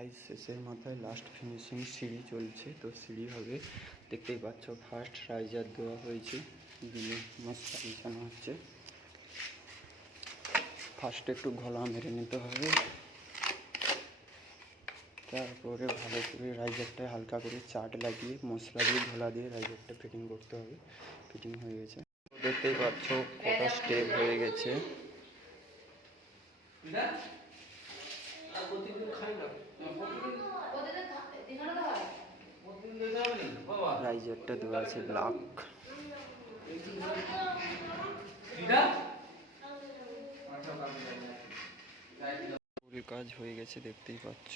ঢালাই শেষের মাথায় লাস্ট ফিনিশিং সিঁড়ি চলছে। তো সিঁড়ি হবে, দেখতেই পাচ্ছ। ফার্স্ট রাইজার দেওয়া হয়েছে, দিয়ে মশলা মিশানো হচ্ছে। ফার্স্টে একটু ঘোলা মেরে নিতে হবে, তারপরে ভালো করে রাইজারটায় হালকা করে চাট লাগিয়ে মশলা দিয়ে ঘোলা দিয়ে রাইজারটা ফিটিং করতে হবে। ফিটিং হয়ে গেছে, দেখতেই পাচ্ছ কটা স্টেপ হয়ে গেছে। রাইজারটা দেওয়া আছে ব্ল্যাক। ফুল কাজ হয়ে গেছে, দেখতেই পাচ্ছ।